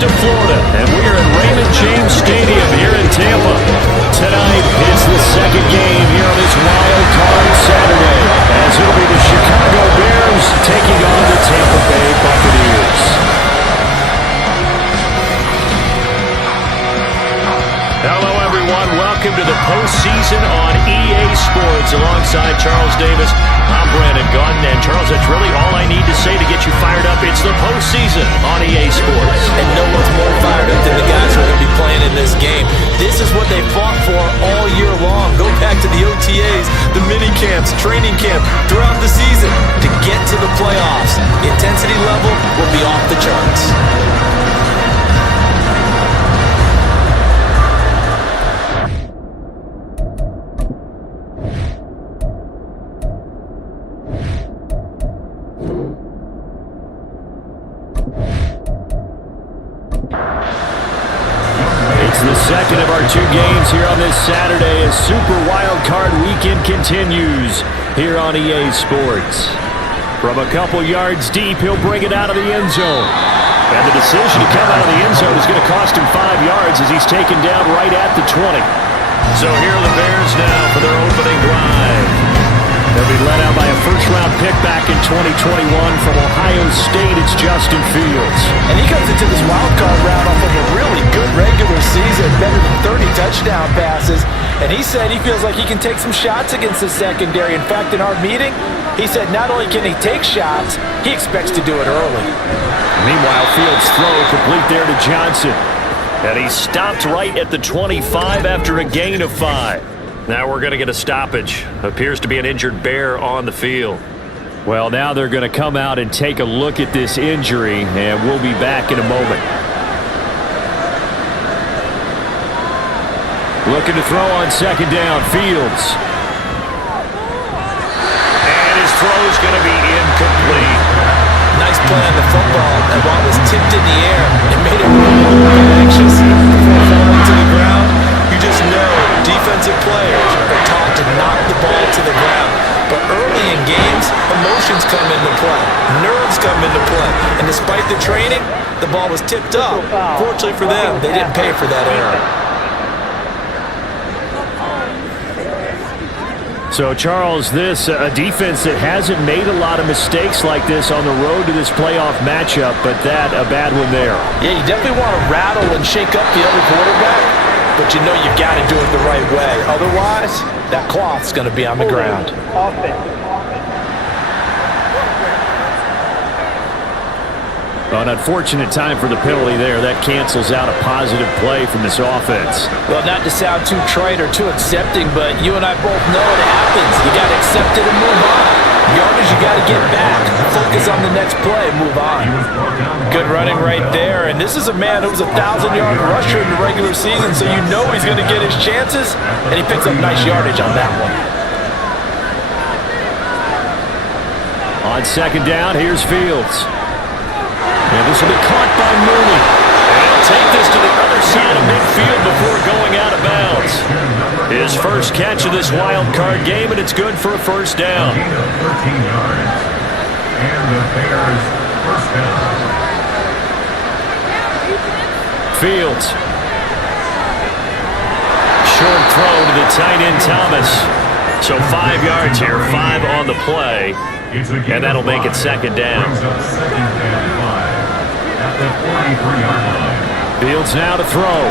coast of Florida, and we are at Raymond James Stadium here in Tampa. Tonight is the second game here on this Wild Card Saturday, as it'll be the Chicago Bears taking on the Tampa Bay Buccaneers. Hello, everyone. Welcome to the postseason on EA Sports. Alongside Charles Davis, I'm Brandon Gaudin. And Charles, that's really all I need to say to get you fired up. It's the postseason on EA Sports. And no one's more fired up than the guys who are going to be playing in this game. This is what they fought for all year long. Go back to the OTAs, the mini camps, training camp, throughout the season to get to the playoffs. The intensity level will be off the charts. The second of our two games here on this Saturday as Super Wildcard Weekend continues here on EA Sports. From a couple yards deep, he'll bring it out of the end zone. And the decision to come out of the end zone is going to cost him 5 yards as he's taken down right at the 20. So here are the Bears now for their opening drive. They'll be led out by a first-round pick back in 2021 from Ohio State. It's Justin Fields. And he comes into this wild card round off of a really good regular season, better than 30 touchdown passes. And he said he feels like he can take some shots against the secondary. In fact, in our meeting, he said not only can he take shots, he expects to do it early. Meanwhile, Fields' throw complete there to Johnson. And he stopped right at the 25 after a gain of 5. Now we're going to get a stoppage. Appears to be an injured Bear on the field. Well, now they're going to come out and take a look at this injury, and we'll be back in a moment. Looking to throw on second down, Fields. And his throw's going to be incomplete. Nice play on the football, and while it was tipped in the air, it made him really anxious before falling to the ground. You just know defensive players are taught to knock the ball to the ground. But early in games, emotions come into play. Nerves come into play. And despite the training, the ball was tipped up. Fortunately for them, they didn't pay for that error. So, Charles, this a defense that hasn't made a lot of mistakes like this on the road to this playoff matchup, but that a bad one there. Yeah, you definitely want to rattle and shake up the other quarterback, but you know you've got to do it the right way. Otherwise, that cloth's going to be on the ground. An unfortunate time for the penalty there. That cancels out a positive play from this offense. Well, not to sound too trite or too accepting, but you and I both know it happens. You got to accept it and move on. Yardage, you got to get back. Focus on the next play and move on. Good running right there. And this is a man who was a 1,000-yard rusher in the regular season, so you know he's going to get his chances, and he picks up nice yardage on that one. On second down, here's Fields. And this will be caught by Mooney. And he'll take this to the other side of midfield before going out of bounds. His first catch of this wild card game, and it's good for a first down. 13 yards. And the Bears first down. Fields. Short throw to the tight end Thomas. So 5 yards here, 5 on the play. And that'll make it second down. At the 43-yard line. Fields now to throw.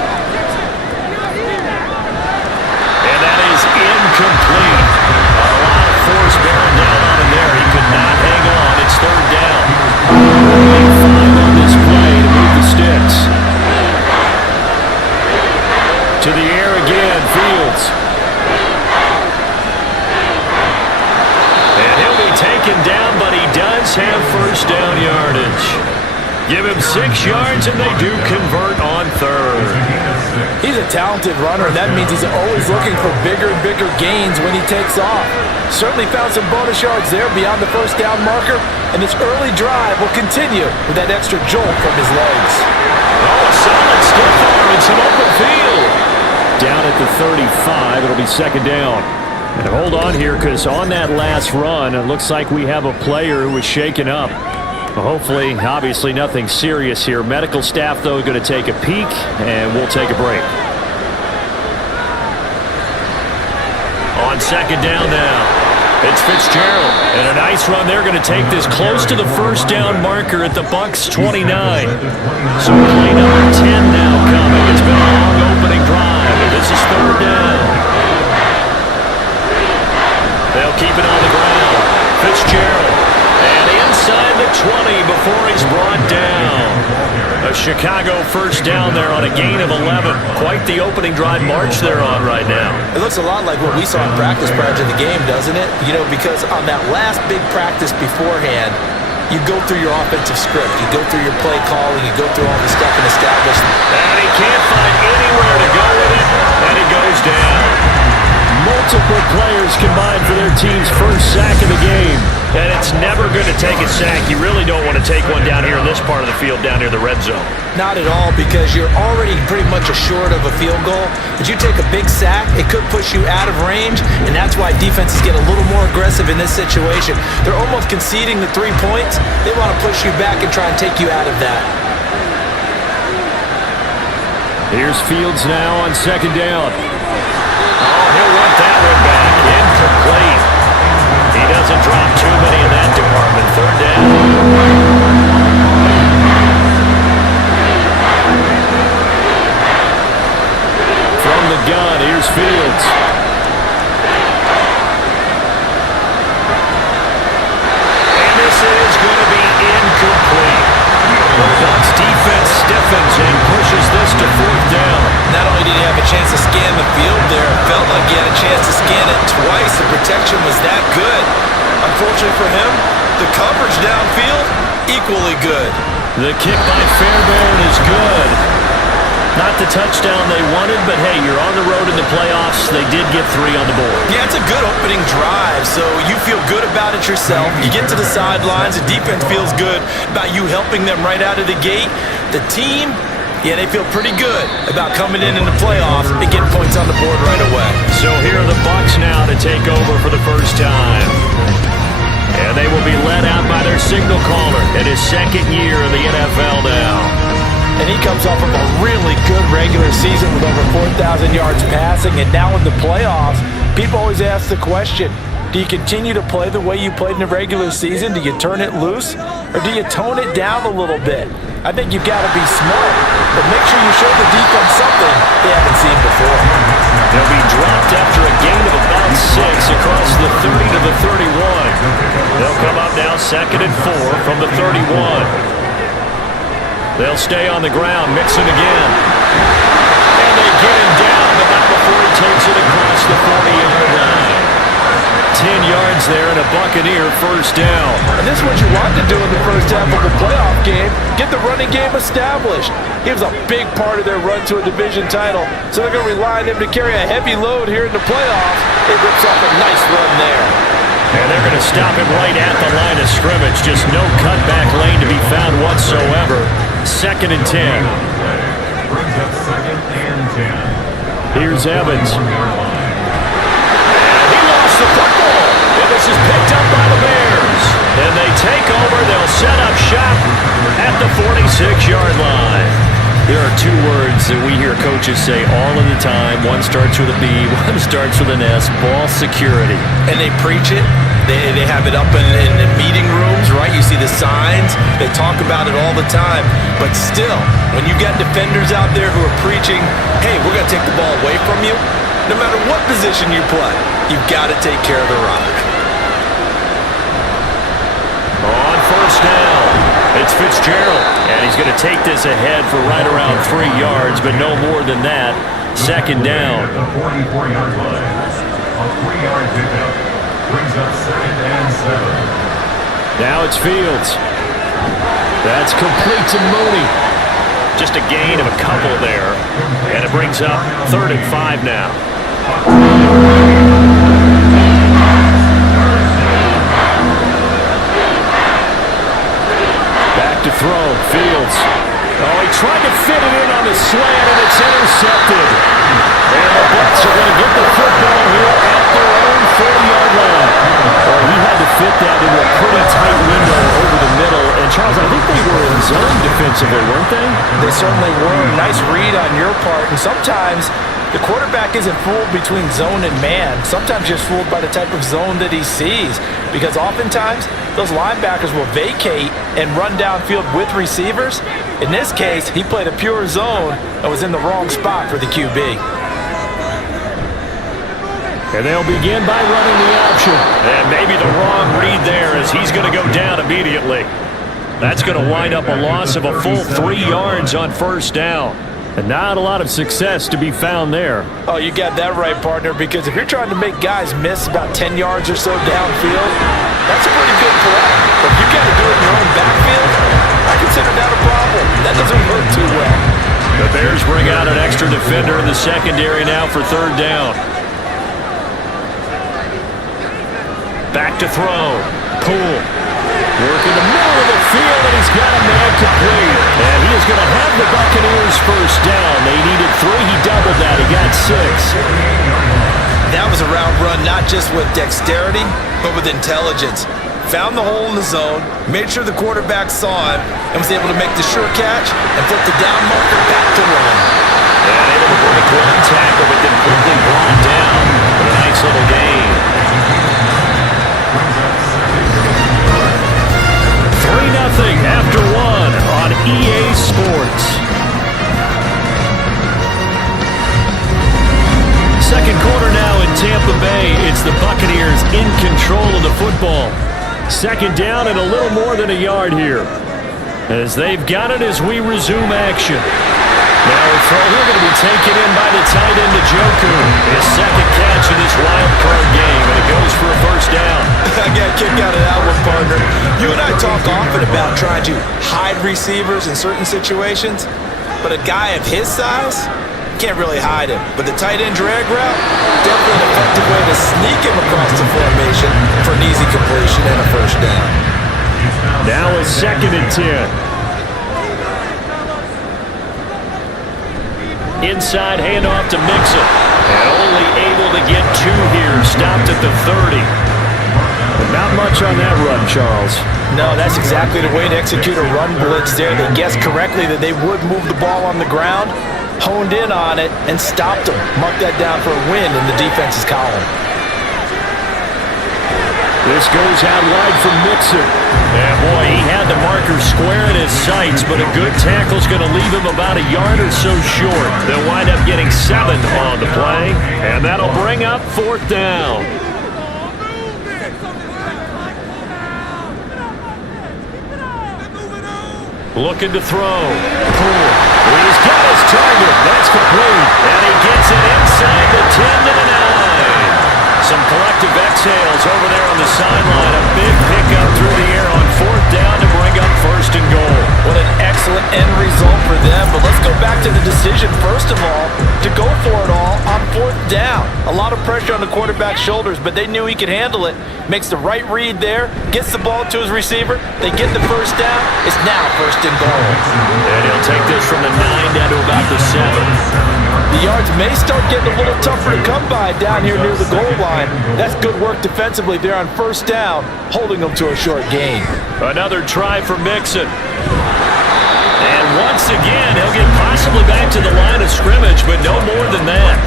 And that is incomplete. A lot of force bearing down on him there. He could not hang on. It's third down. Only 5 on this play to move the sticks. To the air again, Fields. And he'll be taken down, but he does have first down yardage. Give him 6 yards, and they do convert on third. He's a talented runner, and that means he's always looking for bigger and bigger gains when he takes off. Certainly found some bonus yards there beyond the first down marker, and this early drive will continue with that extra jolt from his legs. Oh, a solid stiff arm and some open field. Down at the 35, it'll be second down. And hold on here, because on that last run, it looks like we have a player who was shaken up. Well, hopefully, obviously nothing serious here. Medical staff, though, going to take a peek, and we'll take a break. On second down now. It's Fitzgerald, and a nice run. They're going to take this close to the first down marker at the Bucs 29. So play number 10 now coming. It's been a long opening drive, and this is third down. They'll keep it on the ground. Fitzgerald, and inside the 20 before he's brought down. A Chicago first down there on a gain of 11. Quite the opening drive march they're on right now. It looks a lot like what we saw in practice prior to the game, doesn't it? You know, because on that last big practice beforehand, you go through your offensive script. You go through your play calling. You go through all the stuff and establish. And he can't find anywhere to go with it, and it goes down. Multiple players combined for their team's first sack of the game. And it's never going to take a sack. You really don't want to take one down here in this part of the field, down near the red zone. Not at all, because you're already pretty much assured of a field goal. But you take a big sack, it could push you out of range, and that's why defenses get a little more aggressive in this situation. They're almost conceding the 3 points. They want to push you back and try and take you out of that. Here's Fields now on second down. Oh, he'll want that one back. Incomplete. He doesn't drop too many in that department. Third down. From the gun, here's Fields. And this is going to be incomplete. The Bucs defense stiffens and pushes this to fourth down. Not only did he have a chance to scan the field there, it felt like he had a chance to scan it twice. The protection was that good. Unfortunately for him, the coverage downfield, equally good. The kick by Fairbairn is good. Not the touchdown they wanted, but hey, you're on the road in the playoffs. They did get 3 on the board. Yeah, it's a good opening drive, so you feel good about it yourself. You get to the sidelines, the defense feels good about you helping them right out of the gate. The team, yeah, they feel pretty good about coming in the playoffs and getting points on the board right away. So here are the Bucs now to take over for the first time. And they will be led out by their signal caller in his second year in the NFL now. And he comes off of a really good regular season with over 4,000 yards passing. And now in the playoffs, people always ask the question, do you continue to play the way you played in the regular season? Do you turn it loose? Or do you tone it down a little bit? I think you've got to be smart, but make sure you show the defense something they haven't seen before. They'll be dropped after a gain of about 6 across the 30 to the 31. They'll come up now 2nd and 4 from the 31. They'll stay on the ground, mixing again. And they get him down, but not before he takes it across the 40-yard line. 10 yards there and a Buccaneer first down. And this is what you want to do in the first half of a playoff game. Get the running game established. He was a big part of their run to a division title, so they're going to rely on him to carry a heavy load here in the playoffs. It rips off a nice run there. And they're going to stop him right at the line of scrimmage. Just no cutback lane to be found whatsoever. 2nd and 10. Brings up 2nd and 10. Here's Evans. And he lost the football. And this is picked up by the Bears. And they take over. They'll set up shop at the 46-yard line. There are 2 words that we hear coaches say all of the time. One starts with a B, one starts with an S. Ball security. And they preach it. They have it up in the meeting rooms, right? You see the signs. They talk about it all the time. But still, when you got defenders out there who are preaching, hey, we're going to take the ball away from you, no matter what position you play, you've got to take care of the rock. On first down, it's Fitzgerald. And he's going to take this ahead for right around 3 yards, but no more than that. 2nd down. At the 44-yard line, a 3-yard pickup. Brings up 2nd and 7. Now it's Fields. That's complete to Mooney. Just a gain of a couple there. And it brings up 3rd and 5 now. Back to throw. Fields. Oh, he tried to fit it in on the slant, and it's intercepted. And the Bucs are going to get the football here at their own 40-yard line. Well, he had to fit that into a pretty tight window over the middle. And, Charles, I think they were in zone defensively, weren't they? They certainly were. Nice read on your part. And sometimes the quarterback isn't fooled between zone and man. Sometimes just fooled by the type of zone that he sees. Because oftentimes, those linebackers will vacate and run downfield with receivers. In this case, he played a pure zone and was in the wrong spot for the QB. And they'll begin by running the option. And maybe the wrong read there as he's going to go down immediately. That's going to wind up a loss of a full 3 yards on first down. And not a lot of success to be found there. Oh, you got that right, partner, because if you're trying to make guys miss about 10 yards or so downfield, that's a pretty good play. But if you got to do it in your own backfield, I consider that a problem. That doesn't work too well. The Bears bring out an extra defender in the secondary now for third down. Back to throw. Poole. Work in the middle of the field, and he's got a man complete. And he is going to have the Buccaneers first down. They needed 3. He doubled that. He got 6. That was a route run not just with dexterity, but with intelligence. Found the hole in the zone, made sure the quarterback saw him, and was able to make the sure catch and flip the down marker back to run. And able to break one tackle, but then quickly brought down with a nice little gain. 3-0 after 1 on EA Sports. Second quarter now in Tampa Bay. It's the Buccaneers in control of the football. Second down and a little more than a yard here. As they've got it as we resume action. Now a throw here going to be taken in by the tight end Njoku. His second catch in this wild card game, and it goes for a first down. I got a kick out of that one, partner. You and I talk often about trying to hide receivers in certain situations, but a guy of his size can't really hide him. But the tight end drag route, definitely an effective way to sneak him across the formation for an easy completion and a first down. Now a 2nd and 10. Inside handoff to Mixon. And only able to get 2 here. Stopped at the 30. But not much on that run, Charles. No, that's exactly the way to execute a run blitz there. They guessed correctly that they would move the ball on the ground, honed in on it, and stopped them. Mark that down for a win in the defense's column. This goes out wide from Mixon. And boy, he had the marker square in his sights, but a good tackle's going to leave him about a yard or so short. They'll wind up getting 7 on the play, and that'll bring up 4th down. Looking to throw. Poole. He's got his target. That's complete. And he gets it inside the 10 to the 9. Some collective exhales over there on the sideline. A big pickup through the air on 4th down to bring up 1st and goal. What an excellent end result for them. But let's go back to the decision, first of all, to go for it all on 4th down. A lot of pressure on the quarterback's shoulders, but they knew he could handle it. Makes the right read there, gets the ball to his receiver. They get the first down. It's now 1st and goal. And he'll take this from the 9 down to about the 7. The yards may start getting a little tougher to come by down here near the goal line. That's good work defensively there on 1st down, holding them to a short gain. Another try for Mixon. And once again, he'll get possibly back to the line of scrimmage, but no more than that.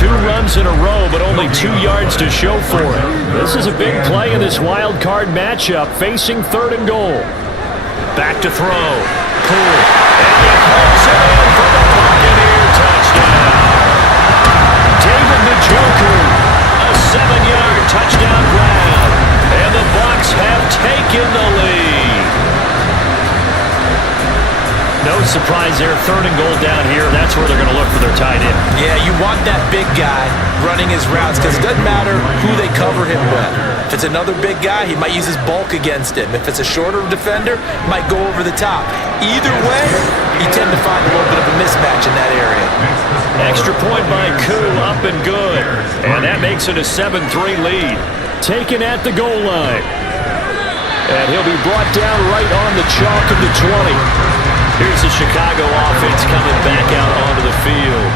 2 runs in a row, but only 2 yards to show for it. This is a big play in this wild card matchup, facing 3rd and goal. Back to throw. Poole. And he pulls it in for the Buccaneer touchdown. David Njoku, a 7-yard touchdown grab. And the Bucs have taken the lead. No surprise there, 3rd and goal down here. That's where they're going to look for their tight end. Yeah, you want that big guy running his routes because it doesn't matter who they cover him with. If it's another big guy, he might use his bulk against him. If it's a shorter defender, might go over the top. Either way, you tend to find a little bit of a mismatch in that area. Extra point by Koo, up and good. And that makes it a 7-3 lead. Taken at the goal line. And he'll be brought down right on the chalk of the 20. Here's the Chicago offense coming back out onto the field.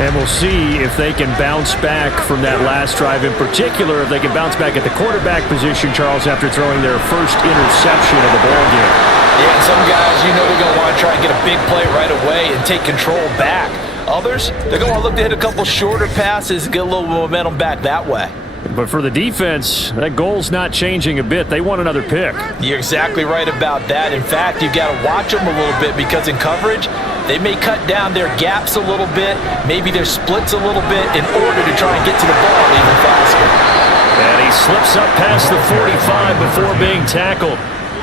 And we'll see if they can bounce back from that last drive, in particular, if they can bounce back at the quarterback position, Charles, after throwing their first interception of the ballgame. Yeah, and some guys, they're going to want to try and get a big play right away and take control back. Others, they're going to want to look to hit a couple shorter passes, get a little momentum back that way. But for the defense, that goal's not changing a bit. They want another pick. You're exactly right about that. In fact, you've got to watch them a little bit because in coverage, they may cut down their gaps a little bit, maybe their splits a little bit in order to try and get to the ball even faster. And he slips up past the 45 before being tackled.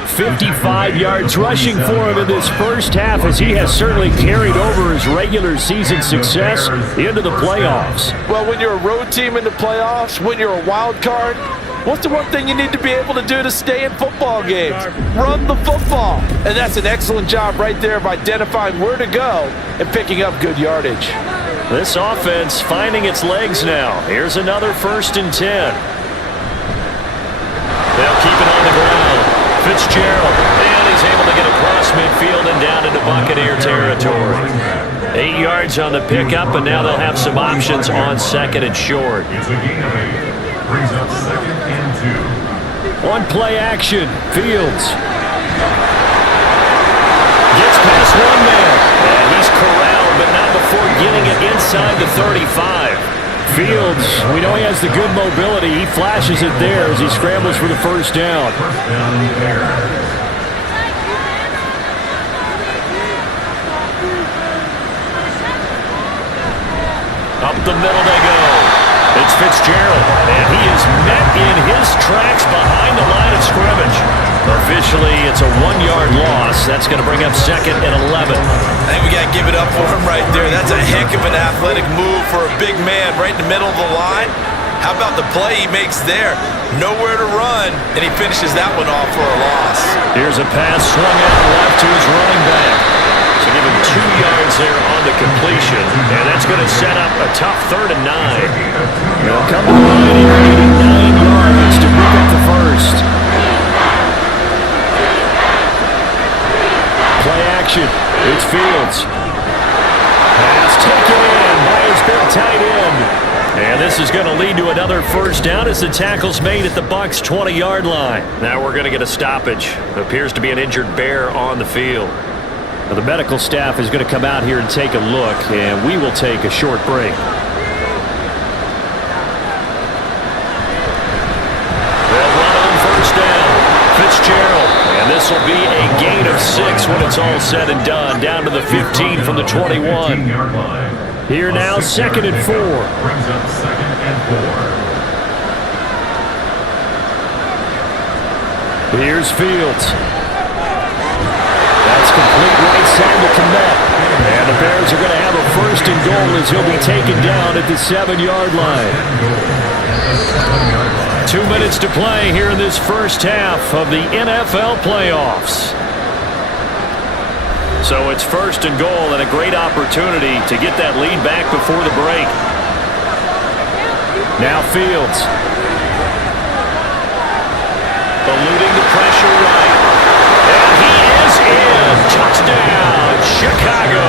55 yards rushing for him in this first half, as he has certainly carried over his regular season success into the playoffs. Well, when you're a road team in the playoffs, when you're a wild card, what's the one thing you need to be able to do to stay in football games? Run the football. And that's an excellent job right there of identifying where to go and picking up good yardage. This offense finding its legs now. Here's another 1st and 10. They'll keep it on the ground. Fitzgerald, and he's able to get across midfield and down into Buccaneer territory. 8 yards on the pickup, and now they'll have some options on 2nd and short. It's a gain of 8. Brings up 2nd and 2. On play action, Fields gets past one man, and he's corralled, but not before getting it inside the 35. Fields, we know he has the good mobility. He flashes it there as he scrambles for the first down. First down, Bears. Up the middle they go. It's Fitzgerald, and he is met in his tracks behind the line of scrimmage. Officially, it's a 1-yard loss. That's going to bring up 2nd and 11. I think we got to give it up for him right there. That's a heck of an athletic move for a big man right in the middle of the line. How about the play he makes there? Nowhere to run, and he finishes that one off for a loss. Here's a pass swung out left to his running back. So give him 2 yards there on the completion, and that's going to set up a tough 3rd and 9. They'll come to the line here, 89 yards to pick up the first. Play action. It's Fields. Pass taken in by his big tight end. And this is going to lead to another first down as the tackle's made at the Bucs' 20-yard line. Now we're going to get a stoppage. Appears to be an injured Bear on the field. Now the medical staff is going to come out here and take a look, and we will take a short break. They'll run on first down. Fitzgerald. And this will be a gain of 6 when it's all said and done. Down to the 15 from the 21. Here now, 2nd and 4. Brings up 2nd and 4. Here's Fields. That's complete right side to Kmet. And the Bears are going to have a 1st and goal as he'll be taken down at the 7-yard line. 2 minutes to play here in this first half of the NFL playoffs. So it's 1st and goal and a great opportunity to get that lead back before the break. Now Fields. Eluding the pressure right. And he is in. Touchdown, Chicago.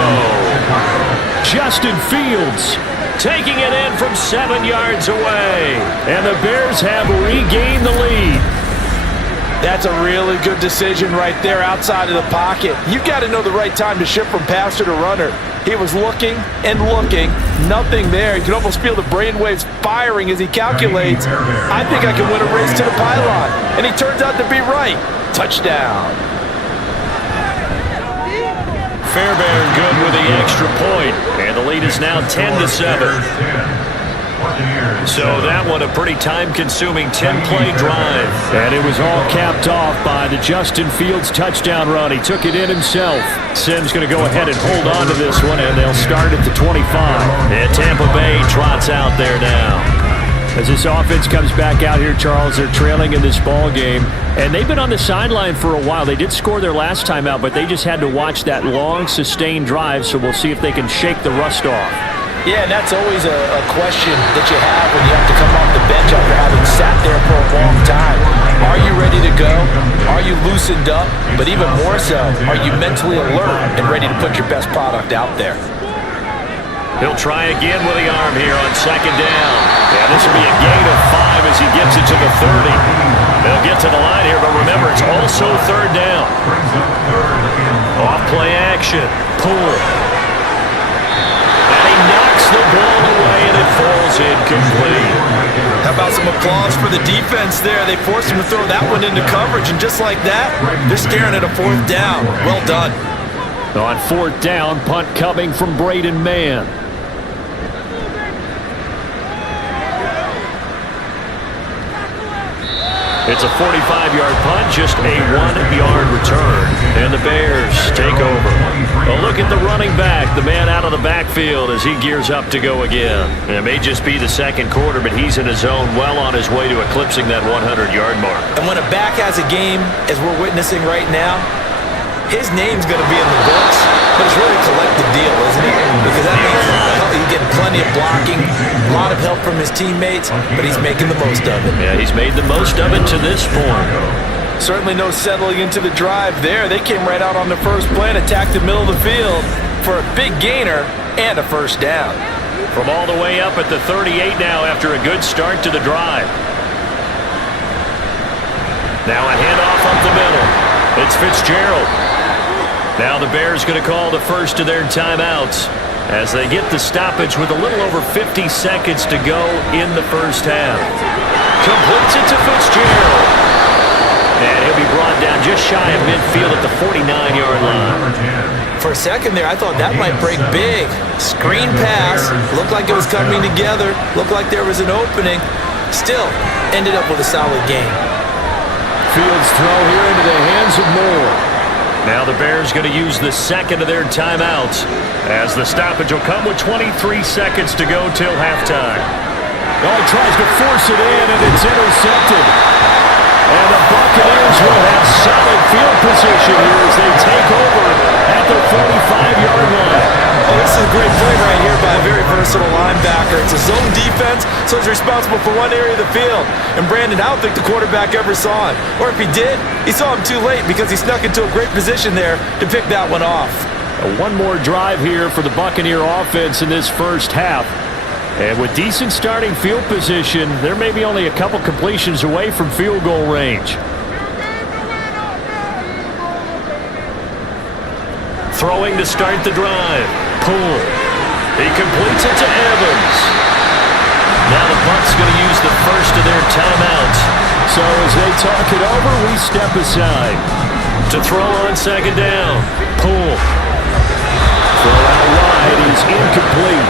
Justin Fields taking it in from 7 yards away. And the Bears have regained the lead. That's a really good decision right there outside of the pocket. You've got to know the right time to shift from passer to runner. He was looking and looking. Nothing there. You can almost feel the brainwaves firing as he calculates, I think I can win a race to the pylon. And he turns out to be right. Touchdown. Fairbairn good with the extra point. And the lead is now 10-7. So that one a pretty time-consuming 10-play drive. And it was all capped off by the Justin Fields touchdown run. He took it in himself. Simms going to go ahead and hold on to this one, and they'll start at the 25. And Tampa Bay trots out there now. As this offense comes back out here, Charles, they're trailing in this ball game. And they've been on the sideline for a while. They did score their last time out, but they just had to watch that long, sustained drive, so we'll see if they can shake the rust off. Yeah, and that's always a question that you have when you have to come off the bench after having sat there for a long time. Are you ready to go? Are you loosened up? But even more so, are you mentally alert and ready to put your best product out there? He'll try again with the arm here on second down. Yeah, this will be a gain of 5 as he gets it to the 30. They'll get to the line here, but remember, it's also third down. Off play action. Pull. And he knocks the ball away, and it falls incomplete. How about some applause for the defense there? They forced him to throw that one into coverage, and just like that, they're staring at a fourth down. Well done. On fourth down, punt coming from Braden Mann. It's a 45-yard punt, just a 1-yard return. And the Bears take over. A look at the running back, the man out of the backfield as he gears up to go again. It may just be the second quarter, but he's in his zone, well on his way to eclipsing that 100-yard mark. And when a back has a game, as we're witnessing right now, his name's going to be in the books, but it's really a collective deal, isn't it? Because that means he's getting plenty of blocking, a lot of help from his teammates, but he's making the most of it. Yeah, he's made the most of it to this point. Certainly no settling into the drive there. They came right out on the first play and attacked the middle of the field for a big gainer and a first down. From all the way up at the 38 now after a good start to the drive. Now a handoff up the middle. It's Fitzgerald. Now the Bears going to call the first of their timeouts as they get the stoppage with a little over 50 seconds to go in the first half. Completes it to Fitzgerald. And he'll be brought down just shy of midfield at the 49-yard line. For a second there, I thought that might break big. Screen pass. Looked like it was coming together. Looked like there was an opening. Still, ended up with a solid game. Fields throw here into the hands of Moore. Now the Bears going to use the second of their timeouts as the stoppage will come with 23 seconds to go till halftime. Oh, he tries to force it in, and it's intercepted. And the Buccaneers will have solid field position here as they take over at the 45-yard line. Oh, this is a great play right here by a very versatile linebacker. It's a zone defense, so he's responsible for one area of the field. And Brandon, I don't think the quarterback ever saw him. Or if he did, he saw him too late because he snuck into a great position there to pick that one off. One more drive here for the Buccaneer offense in this first half. And with decent starting field position, they're maybe only a couple completions away from field goal range. Throwing to start the drive. Pull. He completes it to Evans. Now the Bucs going to use the first of their timeouts. So as they talk it over, we step aside. To throw on second down. Pull. Throw out wide is incomplete.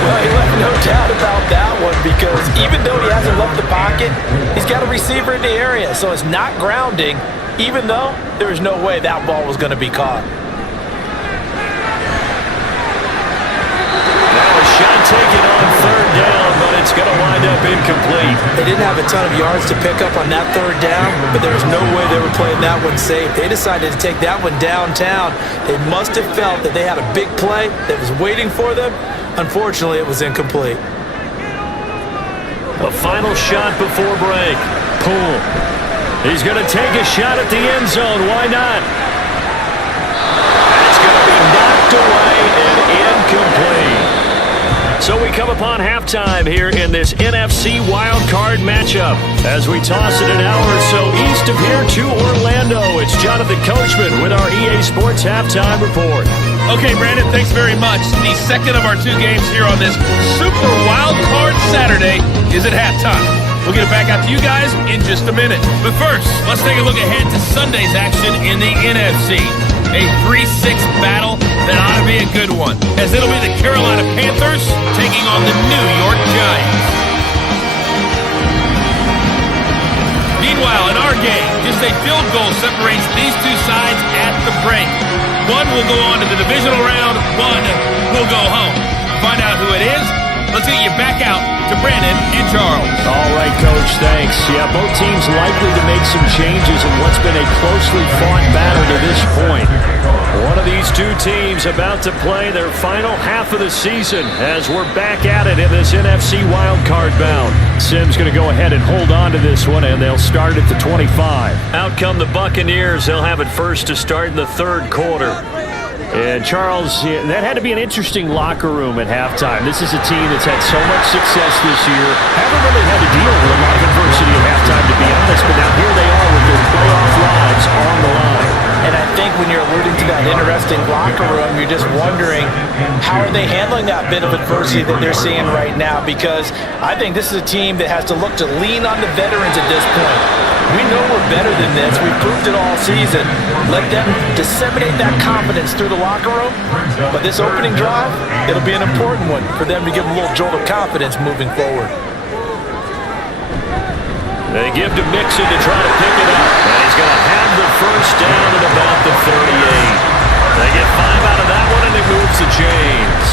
Well, he left no doubt about that one because even though he hasn't left the pocket, he's got a receiver in the area, so it's not grounding, even though there is no way that ball was going to be caught. Now a shot taken on third down, but it's going to wind up incomplete. They didn't have a ton of yards to pick up on that third down, but there was no way they were playing that one safe. They decided to take that one downtown. They must have felt that they had a big play that was waiting for them. Unfortunately, it was incomplete. A final shot before break. Pull. He's going to take a shot at the end zone. Why not? And it's going to be knocked away and incomplete. So we come upon halftime here in this NFC Wildcard matchup. As we toss it an hour or so east of here to Orlando, it's Jonathan Coachman with our EA Sports Halftime Report. Okay, Brandon, thanks very much. The second of our two games here on this Super Wildcard Saturday is at halftime. We'll get it back out to you guys in just a minute. But first, let's take a look ahead to Sunday's action in the NFC. A 3-6 battle that ought to be a good one, as it'll be the Carolina Panthers taking on the New York Giants. Meanwhile, in our game, just a field goal separates these two sides at the break. One will go on to the divisional round, one will go home. Find out who it is. Let's get you back out to Brandon and Charles. All right, Coach, thanks. Yeah, both teams likely to make some changes in what's been a closely fought battle to this point. One of these two teams about to play their final half of the season as we're back at it in this NFC wildcard bout. Sim's going to go ahead and hold on to this one, and they'll start at the 25. Out come the Buccaneers. They'll have it first to start in the third quarter. And Charles, that had to be an interesting locker room at halftime. This is a team that's had so much success this year. Haven't really had to deal with a lot of adversity at halftime, to be honest. But now here they are with their playoff lives on the line. And I think when you're alluding to that interesting locker room, you're just wondering how are they handling that bit of adversity that they're seeing right now, because I think this is a team that has to look to lean on the veterans at this point. We know we're better than this. We've proved it all season. Let them disseminate that confidence through the locker room. But this opening drive, it'll be an important one for them to give them a little jolt of confidence moving forward. They give to Mixon to try to pick it up. And he's going to have the first down at about the 38. They get 5 out of that one, and it moves the chains.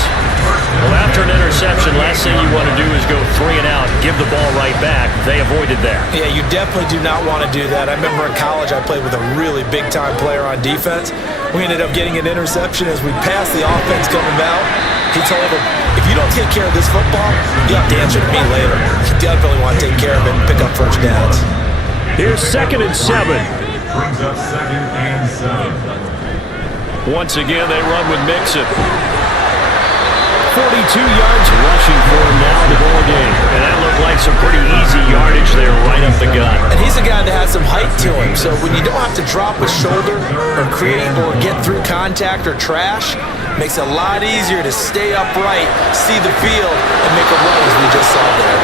Well, after an interception, last thing you want to do is go 3 and out and give the ball right back. They avoided that. Yeah, you definitely do not want to do that. I remember in college I played with a really big-time player on defense. We ended up getting an interception as we passed the offense coming out. He told him, if you don't take care of this football, you have to answer to me later. You definitely want to take care of it and pick up first downs. Here's 2nd and 7. Brings up 2nd and 7. Once again, they run with Mixon. 42 yards rushing for him now in the ball game. And that looked like some pretty easy yardage there right up the gut. And he's a guy that has some height to him, so when you don't have to drop a shoulder or create or get through contact or trash, makes it a lot easier to stay upright, see the field, and make a run as we just saw there.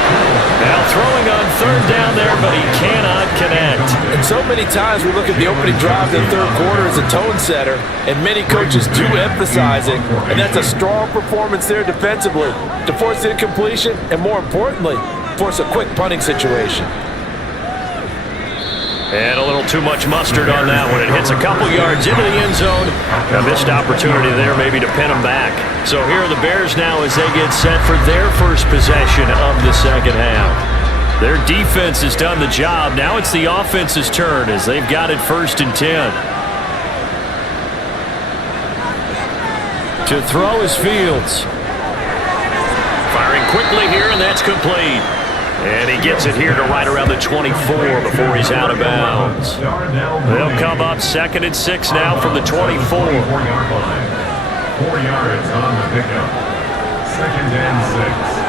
Now throwing on 3rd down there, but he cannot connect. And so many times we look at the opening drive in the 3rd quarter as a tone setter, and many coaches do emphasize it, and that's a strong performance there defensively to force incompletion and, more importantly, force a quick punting situation. And a little too much mustard on that one. It hits a couple yards into the end zone. A missed opportunity there maybe to pin them back. So here are the Bears now as they get set for their first possession of the second half. Their defense has done the job. Now it's the offense's turn as they've got it 1st and 10. To throw is Fields. Firing quickly here, and that's complete. And he gets it here to right around the 24 before he's out of bounds. They'll come up 2nd and 6 now from the 24. 4 yards on the pickup. 2nd and 6.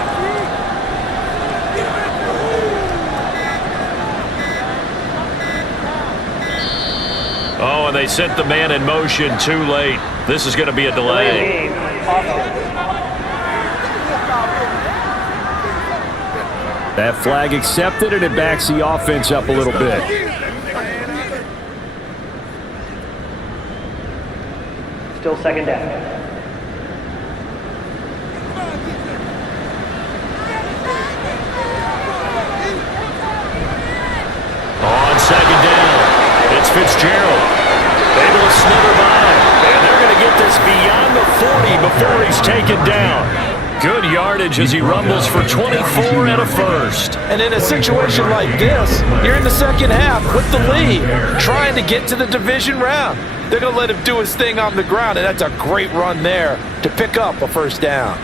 Oh, and they sent the man in motion too late. This is going to be a delay. That flag accepted, and it backs the offense up a little bit. Still 2nd down. On 2nd down, it's Fitzgerald. Able to slither by, and they're going to get this beyond the 40 before he's taken down. Good yardage as he rumbles for 24 and a first. And in a situation like this, you're in the second half with the lead, trying to get to the division round. They're going to let him do his thing on the ground, and that's a great run there to pick up a first down.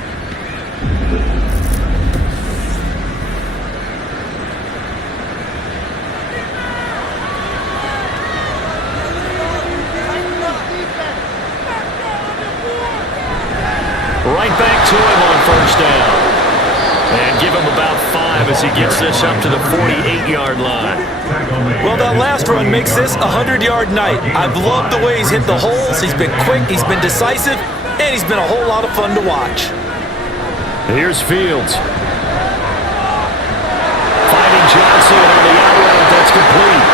Right back to him on 1st down. And give him about 5 as he gets this up to the 48-yard line. Well, that last run makes this a 100-yard night. I've loved the way he's hit the holes. He's been quick, he's been decisive, and he's been a whole lot of fun to watch. Here's Fields. Finding Johnson on the out route. That's complete.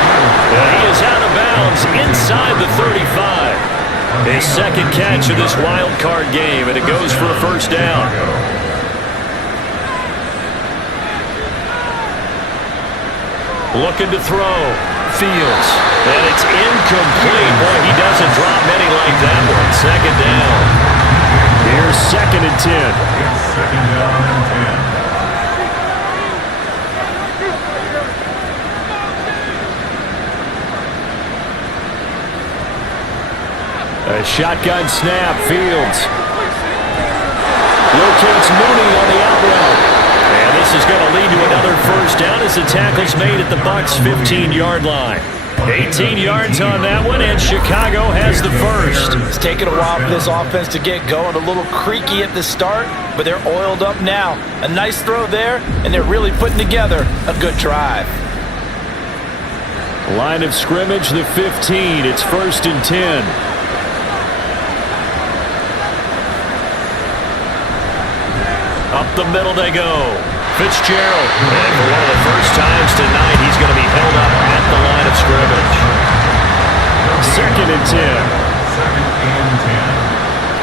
And he is out of bounds inside the 35. His 2nd catch of this wild card game, and it goes for a first down. Looking to throw. Fields. And it's incomplete. Boy, he doesn't drop many like that one. 2nd down. Here's 2nd and 10. It's 2nd down and 10. A shotgun snap, Fields. Locates Mooney on the out route. And this is going to lead to another first down as the tackle's made at the Bucs' 15-yard line. 18 yards on that one, and Chicago has the first. It's taken a while for this offense to get going. A little creaky at the start, but they're oiled up now. A nice throw there, and they're really putting together a good drive. Line of scrimmage, the 15. It's 1st and 10. Up the middle they go. Fitzgerald. And for one of the first times tonight, he's going to be held up at the line of scrimmage. 2nd and 10. 2nd and 10.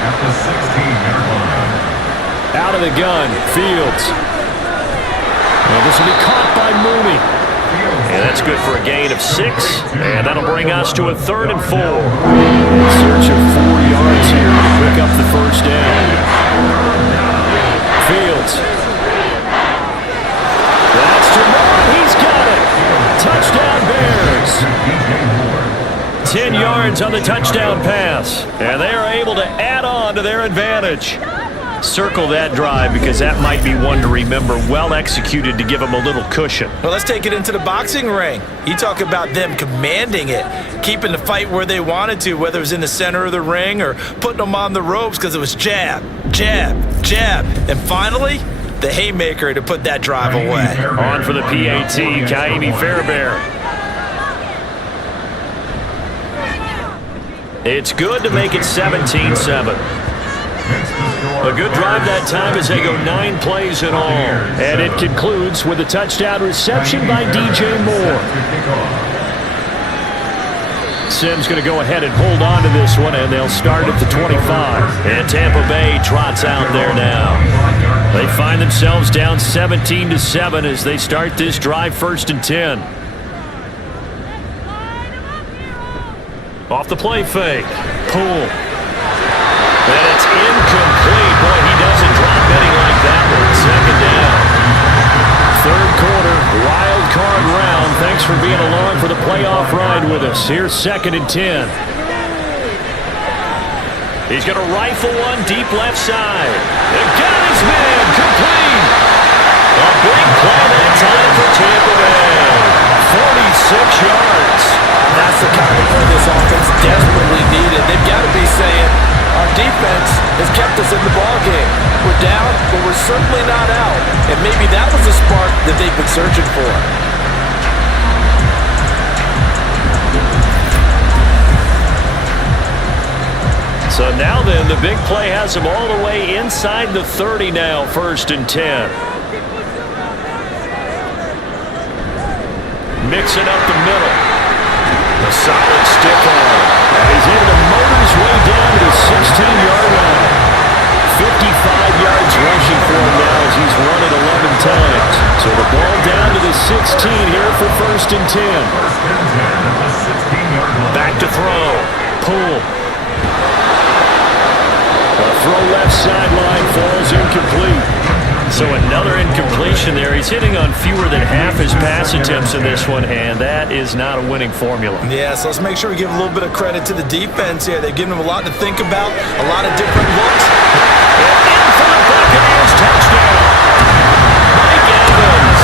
At the 16-yard line. Out of the gun, Fields. And this will be caught by Mooney. And that's good for a gain of 6. And that'll bring us to a 3rd and 4. In search of 4 yards here to pick up the first down. Fields. That's to Moore. He's got it. Touchdown Bears. 10 yards on the touchdown pass. And they are able to add on to their advantage. Circle that drive because that might be one to remember. Well executed to give them a little cushion. Well, let's take it into the boxing ring. You talk about them commanding it, keeping the fight where they wanted to, whether it was in the center of the ring or putting them on the ropes because it was jab, jab, jab. And finally, the haymaker to put that drive away. On for the PAT, Kaimi Fairbairn. It's good to make it 17-7. A good drive that time as they go 9 plays in all. And it concludes with a touchdown reception by DJ Moore. Simms going to go ahead and hold on to this one, and they'll start at the 25. And Tampa Bay trots out there now. They find themselves down 17-7 as they start this drive 1st and 10. Off the play fake. Poole. And it's incomplete. Boy, he doesn't drop any like that one. 2nd down. 3rd quarter, wild card round. Thanks for being along for the playoff ride with us. Here's 2nd and 10. He's going to rifle one deep left side. And got his man. Complete. A big play that time for Tampa Bay. 46 yards. That's the kind of play this offense desperately needed. They've got to be saying, our defense has kept us in the ballgame. We're down, but we're certainly not out. And maybe that was the spark that they've been searching for. So now then, the big play has them all the way inside the 30 now, 1st and 10. Mixing up the middle. A solid stick on. And he's able to motor his way down to the 16-yard line. 55 yards rushing for him now as he's run it 11 times. So the ball down to the 16 here for 1st and 10. Back to throw. Poole. A throw left sideline falls incomplete. So another incompletion there. He's hitting on fewer than half his pass attempts in this one, and that is not a winning formula. Yeah, so let's make sure we give a little bit of credit to the defense here. They're giving them a lot to think about, a lot of different looks. And in for the Buccaneers, touchdown. Mike Evans,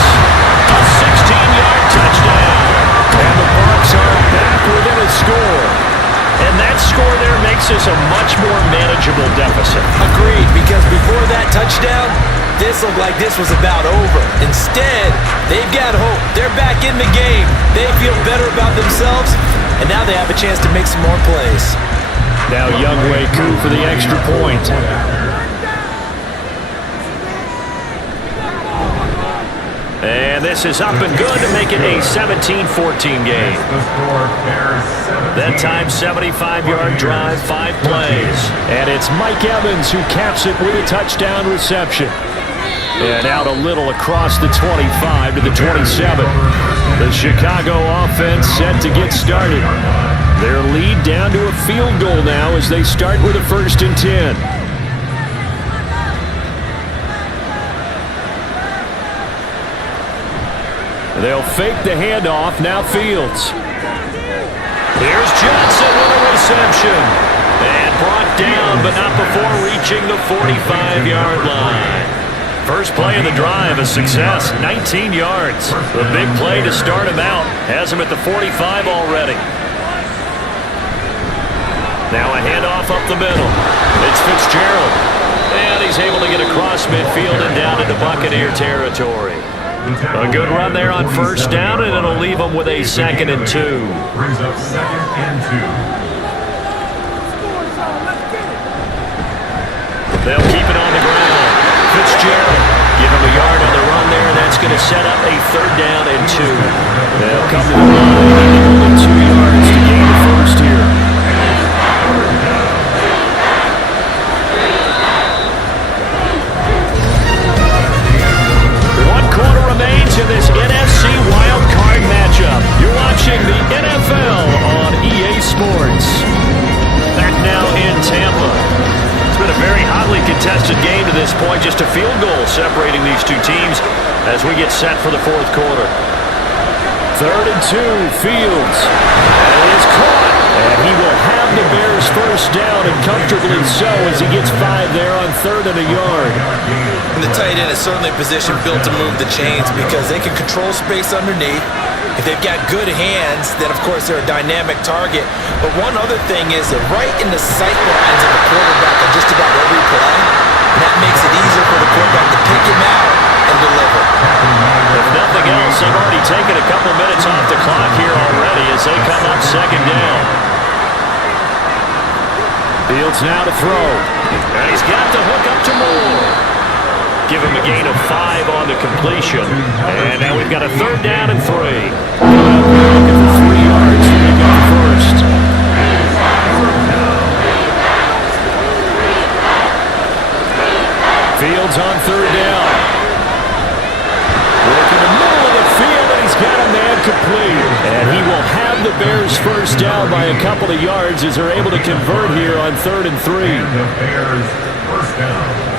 a 16-yard touchdown. And the Bucs are back within a score. And that score there makes us a much more manageable deficit. Agreed, because before that touchdown, this looked like this was about over. Instead, they've got hope. They're back in the game. They feel better about themselves, and now they have a chance to make some more plays. Now Younghoe Koo for the extra point. And this is up and good to make it a 17-14 game. That time, 75-yard drive, 5 plays. And it's Mike Evans who caps it with a touchdown reception. And out a little across the 25 to the 27. The Chicago offense set to get started. Their lead down to a field goal now as they start with a 1st and 10. They'll fake the handoff, now Fields. Here's Johnson with a reception. And brought down, but not before reaching the 45-yard line. First play of the drive, a success, 19 yards. The big play to start him out. Has him at the 45 already. Now a handoff up the middle. It's Fitzgerald. And he's able to get across midfield and down into Buccaneer territory. A good run there on first down, and it'll leave them with a 2nd and 2. Brings up 2nd and 2. They'll keep it on the ground. Fitzgerald, give him a yard on the run there, and that's going to set up a 3rd down and 2. They'll come to the line, only 2 yards to gain the first here. 1 quarter remains in this NFC Wildcard matchup. You're watching the NFL on EA Sports. Back now in Tampa. It's been a very hotly contested game to this point. Just a field goal separating these two teams as we get set for the 4th quarter. 3rd and 2, Fields. And it is caught. And he will have the Bears first down, and comfortably so, as he gets 5 there on 3rd and a yard. And the tight end is certainly a position built to move the chains because they can control space underneath. If they've got good hands, then of course they're a dynamic target. But one other thing is they're right in the sight lines of the quarterback on just about every play. And that makes it easier for the quarterback to pick him out and deliver. If nothing else, they've already taken a couple minutes off the clock here already as they come up 2nd down. Fields now to throw. And he's got the hook up to Moore. Give him a gain of 5 on the completion. And now we've got a 3rd down and 3. Looking for 3 yards to make up the first. Fields on 3rd down. Work in the middle of the field, and he's got a man complete. And he will have the Bears first down by a couple of yards as they're able to convert here on 3rd and 3. And the Bears first down.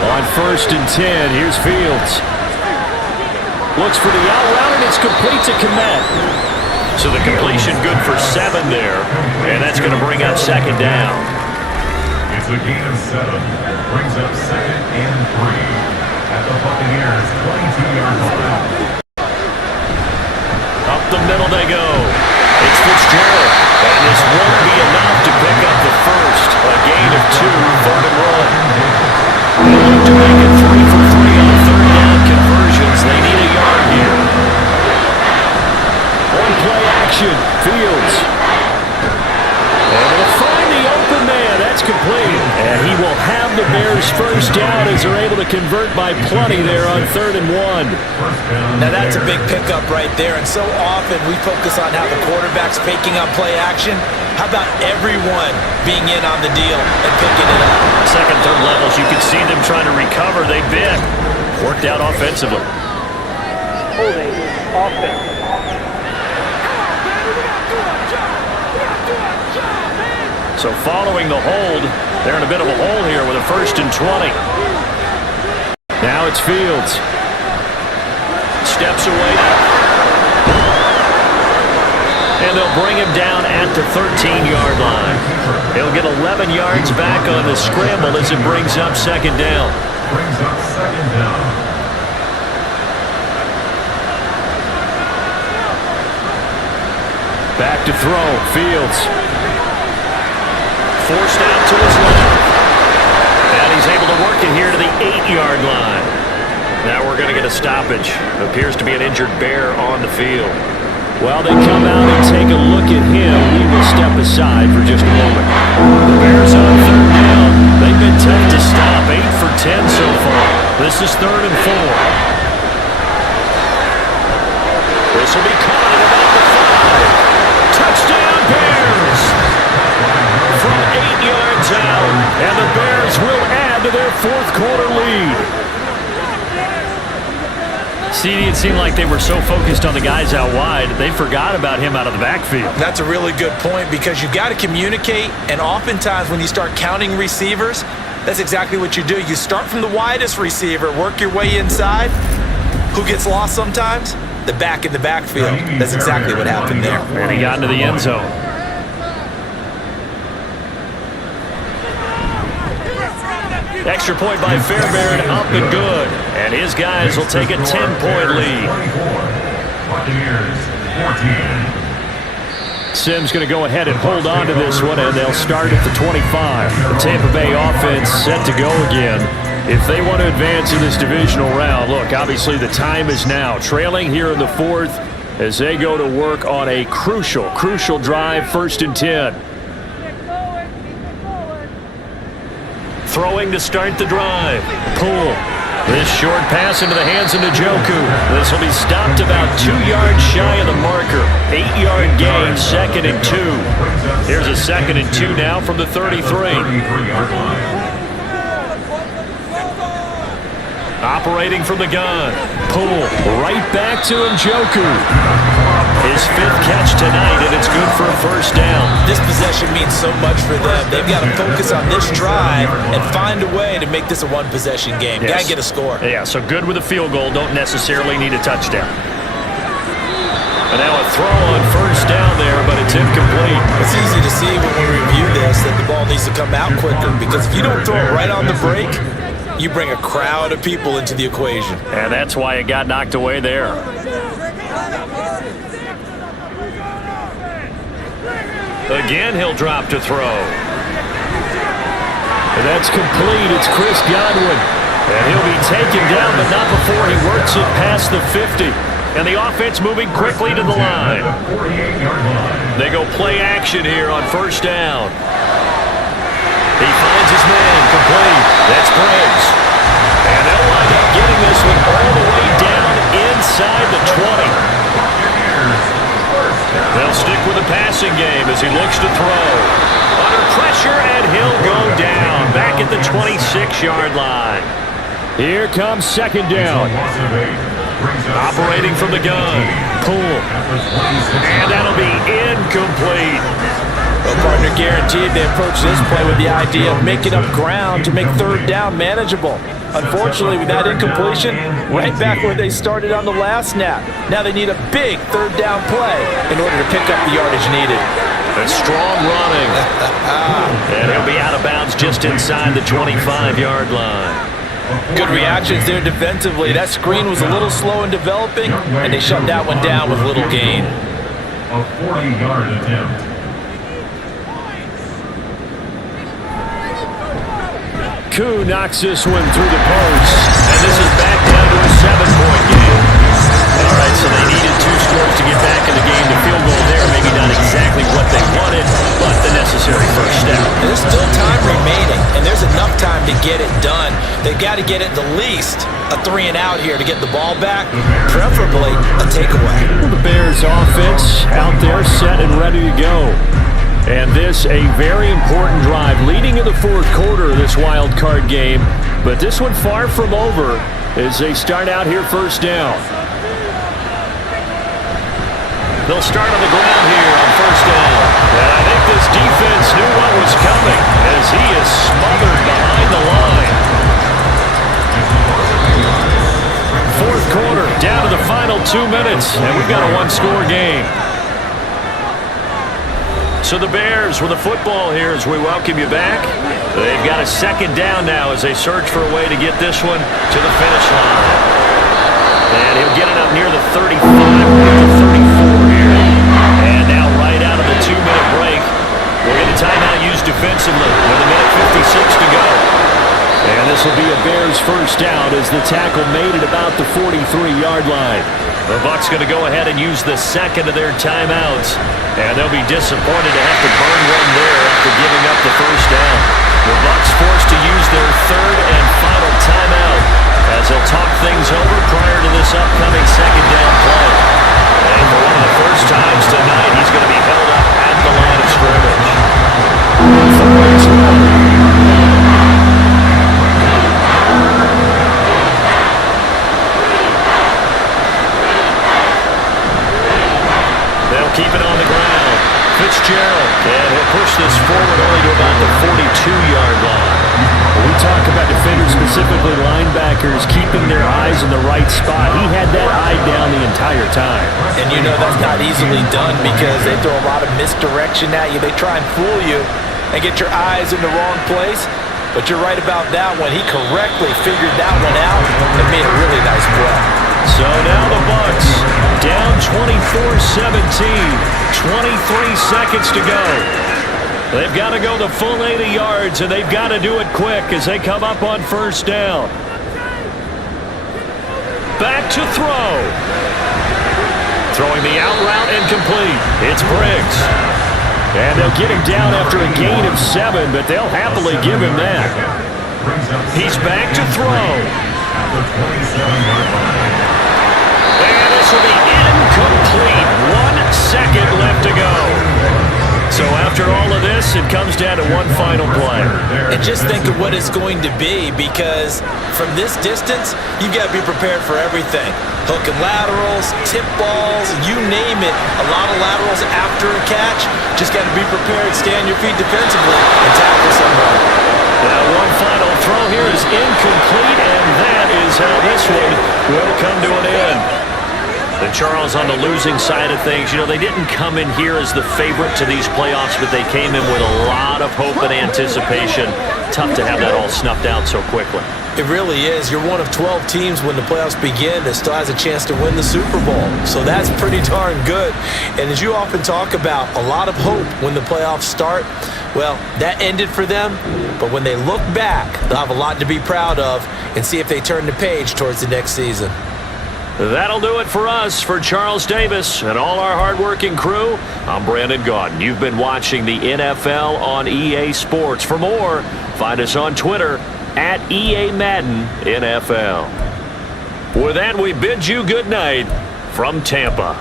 On 1st and 10, here's Fields. Looks for the out route, and it's complete to Kmet. So the completion good for 7 there, and that's going to bring up 2nd down. It's a gain of 7. Brings up 2nd and 3 at the Buccaneers 22-yard line. Up the middle they go. It's Fitzgerald, and this won't be enough to pick up the first. A gain of 2, 3rd and 1. They look to make it 3 for 3 on 3rd down conversions. They need a yard here. 1 play action. Fields. And they'll find the open man. That's complete. And he will have the Bears first down as they're able to convert by plenty there on 3rd and 1. Now that's a big pickup right there, and so often we focus on how the quarterback's faking on play action. How about everyone being in on the deal and picking it up? 2nd, 3rd levels, you can see them trying to recover. They've been worked out offensively. Holding offense. So following the hold, they're in a bit of a hole here with a 1st and 20. Now it's Fields. Steps away. And they'll bring him down at the 13-yard line. He'll get 11 yards back on the scramble as it brings up 2nd down. Brings up 2nd down. Back to throw. Fields. Forced out to his left. And he's able to work it here to the 8-yard line. Now we're going to get a stoppage. Appears to be an injured Bear on the field. While they come out and take a look at him, we will step aside for just a moment. The Bears on 3rd down. They've been tough to stop. 8 for 10 so far. This is 3rd and 4. This will be caught at about the 5. Touchdown Bears! From 8 yards out. And the Bears will add to their 4th quarter lead. CD, it seemed like they were so focused on the guys out wide, they forgot about him out of the backfield. That's a really good point because you've got to communicate, and oftentimes when you start counting receivers, that's exactly what you do. You start from the widest receiver, work your way inside. Who gets lost sometimes? The back in the backfield. That's exactly what happened there. And he got into the end zone. Extra point by Fairbairn, up and good. And his guys will take a 10-point lead. Buccaneers 14. Sims going to go ahead and hold on to this one, and they'll start at the 25. The Tampa Bay offense set to go again. If they want to advance in this divisional round, look, obviously the time is now. Trailing here in the fourth as they go to work on a crucial drive, 1st and 10. Throwing to start the drive. Pull. This short pass into the hands of Njoku. This will be stopped about 2 yards shy of the marker. 8-yard gain, 2nd and 2. Here's a 2nd and 2 now from the 33. Operating from the gun. Pull. Right back to Njoku. His 5th catch tonight, and it's good for a 1st down. This possession means so much for them. They've got to focus on this drive and find a way to make this a one-possession game. Yes. Got to get a score. Yeah, so good with a field goal. Don't necessarily need a touchdown. And now a throw on 1st down there, but it's incomplete. It's easy to see when we review this that the ball needs to come out quicker, because if you don't throw it right on the break, you bring a crowd of people into the equation. And that's why it got knocked away there. Again, he'll drop to throw. And that's complete. It's Chris Godwin. And he'll be taken down, but not before he works it past the 50. And the offense moving quickly to the line. They go play action here on 1st down. He finds his man, complete. That's Briggs. And they'll wind up getting this one all the way down inside the 20. They'll stick with the passing game as he looks to throw. Under pressure, and he'll go down. Back at the 26-yard line. Here comes 2nd down. Operating from the gun. Pull. And that'll be incomplete. Well, partner, guaranteed they approach this play with the idea of making up ground to make 3rd down manageable. Unfortunately, with that incompletion, right back where they started on the last snap. Now they need a big 3rd down play in order to pick up the yardage needed. A strong running. And he'll be out of bounds just inside the 25-yard line. Good reactions there defensively. That screen was a little slow in developing, and they shut that one down with little gain. A 40-yard attempt. Koo knocks this one through the post. And this is back down to a 7-point game. All right, so they needed 2 scores to get back in the game. The field goal there, maybe not exactly what they wanted, but the necessary 1st step. There's still time remaining, and there's enough time to get it done. They've got to get it the least a 3-and-out here to get the ball back, preferably a takeaway. The Bears offense out there set and ready to go. And this a very important drive leading in the 4th quarter of this wild card game. But this one far from over as they start out here 1st down. They'll start on the ground here on 1st down. And I think this defense knew what was coming as he is smothered behind the line. 4th quarter, down to the final 2 minutes, and we've got a 1-score game. So the Bears with the football here as we welcome you back. They've got a 2nd down now as they search for a way to get this one to the finish line. And he'll get it up near the 35, the 34 here. And now right out of the 2-minute break, we'll get a timeout used defensively with a minute 56 to go. And this will be a Bears 1st down as the tackle made it about the 43-yard line. The Bucs going to go ahead and use the 2nd of their timeouts. And they'll be disappointed to have to burn one there after giving up the 1st down. The Bucs forced to use their 3rd and final timeout as they'll talk things over prior to this upcoming 2nd down play. And for one of the first times tonight, he's going to be held up at the line of scrimmage. They'll keep it on the ground. Fitzgerald, and he'll push this forward only to about the 42-yard line. When we talk about defenders, specifically linebackers, keeping their eyes in the right spot, he had that eye down the entire time. And you know that's not easily done because they throw a lot of misdirection at you. They try and fool you and get your eyes in the wrong place. but you're right about that one. He correctly figured that one out and made a really nice play. So now the Bucs down 24-17, 23 seconds to go. They've got to go the full 80 yards, and they've got to do it quick as they come up on first down. Back to throw. Throwing the out route incomplete. It's Briggs. And they'll get him down after a gain of 7, but they'll happily give him that. He's back to throw. And this will be incomplete. 1 second left to go. So after all of this, it comes down to one final play. And just think of what it's going to be, because from this distance, you've got to be prepared for everything. Hook and laterals, tip balls, you name it. A lot of laterals after a catch. Just got to be prepared, stay on your feet defensively, and tackle someone. Now one final throw here is incomplete, and that is how this one will come to an end. And Charles, on the losing side of things, they didn't come in here as the favorite to these playoffs, but they came in with a lot of hope and anticipation. Tough to have that all snuffed out so quickly. It really is. You're one of 12 teams when the playoffs begin that still has a chance to win the Super Bowl. So that's pretty darn good. And as you often talk about, a lot of hope when the playoffs start. Well, that ended for them. But when they look back, they'll have a lot to be proud of and see if they turn the page towards the next season. That'll do it for us. For Charles Davis and all our hardworking crew, I'm Brandon Gaudin. You've been watching the NFL on EA Sports. For more, find us on Twitter at EA Madden NFL. With that, we bid you good night from Tampa.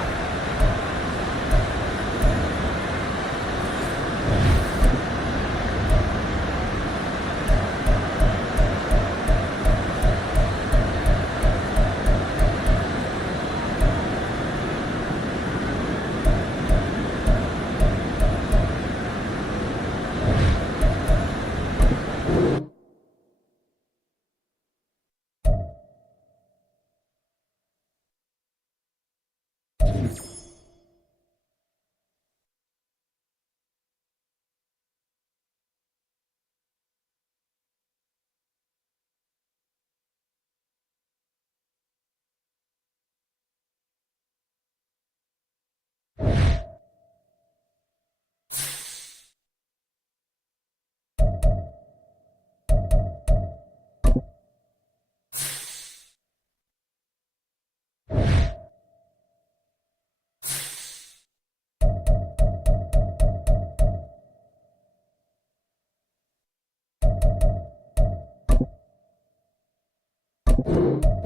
You